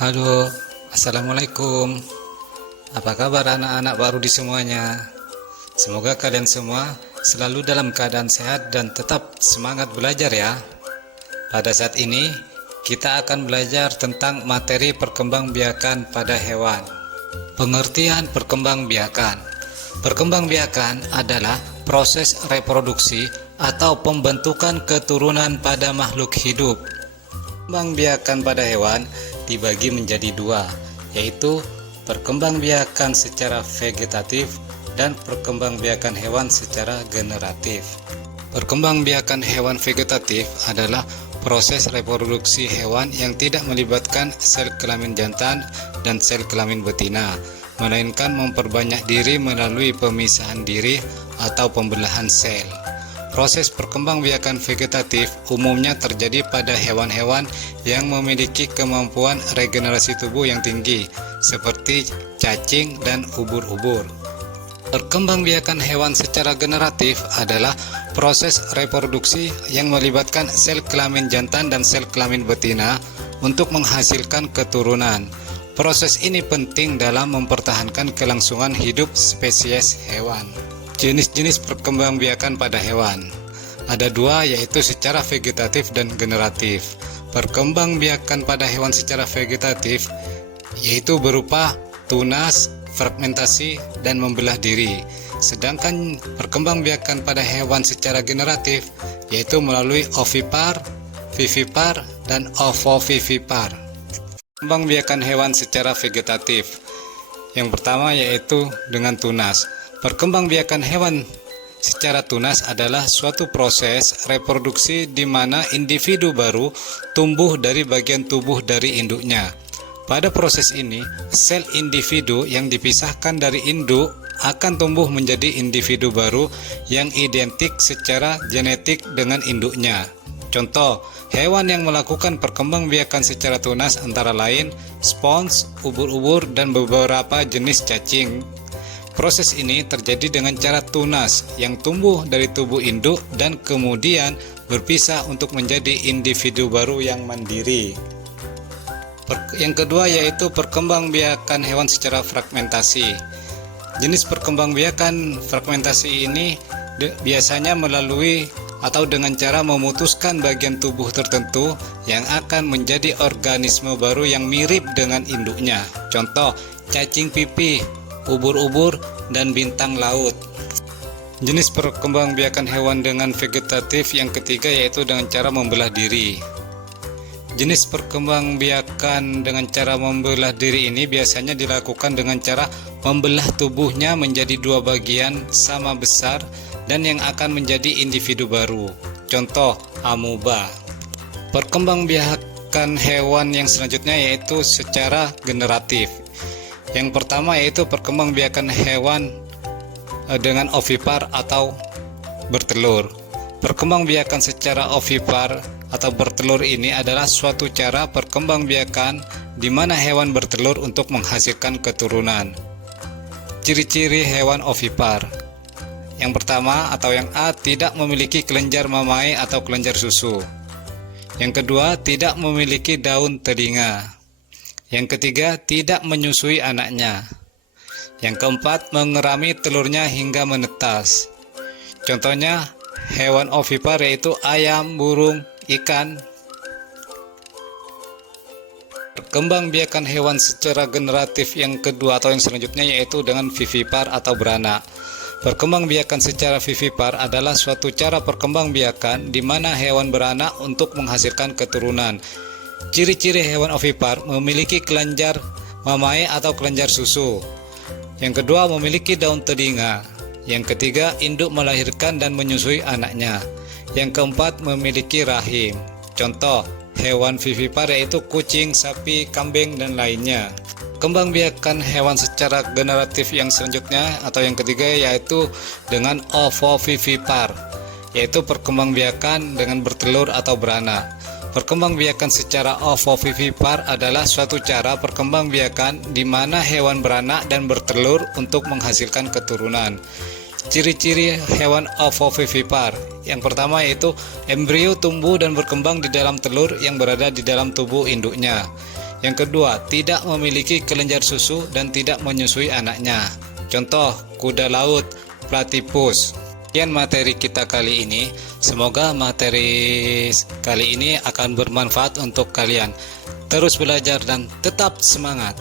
Halo, Assalamualaikum. Apa kabar anak-anak baru di semuanya? Semoga kalian semua selalu dalam keadaan sehat dan tetap semangat belajar ya. Pada saat ini, kita akan belajar tentang materi perkembangbiakan pada hewan. Pengertian perkembangbiakan. Perkembangbiakan adalah proses reproduksi atau pembentukan keturunan pada makhluk hidup. Perkembangbiakan pada hewan dibagi menjadi dua, yaitu perkembangbiakan secara vegetatif dan perkembangbiakan hewan secara generatif. Perkembangbiakan hewan vegetatif adalah proses reproduksi hewan yang tidak melibatkan sel kelamin jantan dan sel kelamin betina, melainkan memperbanyak diri melalui pemisahan diri atau pembelahan sel. Proses perkembangbiakan vegetatif umumnya terjadi pada hewan-hewan yang memiliki kemampuan regenerasi tubuh yang tinggi, seperti cacing dan ubur-ubur. Perkembangbiakan hewan secara generatif adalah proses reproduksi yang melibatkan sel kelamin jantan dan sel kelamin betina untuk menghasilkan keturunan. Proses ini penting dalam mempertahankan kelangsungan hidup spesies hewan. Jenis-jenis perkembangbiakan pada hewan ada dua, yaitu secara vegetatif dan generatif. Perkembangbiakan pada hewan secara vegetatif yaitu berupa tunas, fragmentasi, dan membelah diri. Sedangkan perkembangbiakan pada hewan secara generatif yaitu melalui ovipar, vivipar, dan ovovivipar. Perkembangbiakan hewan secara vegetatif yang pertama yaitu dengan tunas. Perkembangbiakan hewan secara tunas adalah suatu proses reproduksi di mana individu baru tumbuh dari bagian tubuh dari induknya. Pada proses ini, sel individu yang dipisahkan dari induk akan tumbuh menjadi individu baru yang identik secara genetik dengan induknya. Contoh, hewan yang melakukan perkembangbiakan secara tunas antara lain spons, ubur-ubur, dan beberapa jenis cacing. Proses ini terjadi dengan cara tunas yang tumbuh dari tubuh induk dan kemudian berpisah untuk menjadi individu baru yang mandiri. Yang kedua yaitu perkembangbiakan hewan secara fragmentasi. Jenis perkembangbiakan fragmentasi ini biasanya melalui atau dengan cara memutuskan bagian tubuh tertentu yang akan menjadi organisme baru yang mirip dengan induknya. Contoh, cacing pipih, ubur-ubur, dan bintang laut. Jenis perkembangbiakan hewan dengan vegetatif yang ketiga yaitu dengan cara membelah diri. Jenis perkembangbiakan dengan cara membelah diri ini biasanya dilakukan dengan cara membelah tubuhnya menjadi dua bagian sama besar dan yang akan menjadi individu baru. Contoh, amoeba. Perkembangbiakan hewan yang selanjutnya yaitu secara generatif. Yang pertama yaitu perkembangbiakan hewan dengan ovipar atau bertelur. Perkembangbiakan secara ovipar atau bertelur ini adalah suatu cara perkembangbiakan di mana hewan bertelur untuk menghasilkan keturunan. Ciri-ciri hewan ovipar. Yang pertama atau yang A, tidak memiliki kelenjar mamae atau kelenjar susu. Yang kedua, tidak memiliki daun telinga. Yang ketiga, tidak menyusui anaknya. Yang keempat, mengerami telurnya hingga menetas. Contohnya, hewan ovipar yaitu ayam, burung, ikan. Perkembangbiakan hewan secara generatif yang kedua atau yang selanjutnya yaitu dengan vivipar atau beranak. Perkembangbiakan secara vivipar adalah suatu cara perkembangbiakan di mana hewan beranak untuk menghasilkan keturunan. Ciri-ciri hewan ovipar memiliki kelenjar mamae atau kelenjar susu. Yang kedua, memiliki daun telinga. Yang ketiga, induk melahirkan dan menyusui anaknya. Yang keempat, memiliki rahim. Contoh, hewan vivipar yaitu kucing, sapi, kambing, dan lainnya. Perkembangbiakan hewan secara generatif yang selanjutnya atau yang ketiga yaitu dengan ovovivipar, yaitu perkembangbiakan dengan bertelur atau beranak. Perkembangbiakan secara ovovivipar adalah suatu cara perkembangbiakan di mana hewan beranak dan bertelur untuk menghasilkan keturunan. Ciri-ciri hewan ovovivipar. Yang pertama yaitu embrio tumbuh dan berkembang di dalam telur yang berada di dalam tubuh induknya. Yang kedua, tidak memiliki kelenjar susu dan tidak menyusui anaknya. Contoh, kuda laut, platypus. Sekian materi kita kali ini. Semoga materi kali ini akan bermanfaat untuk kalian. Terus belajar dan tetap semangat.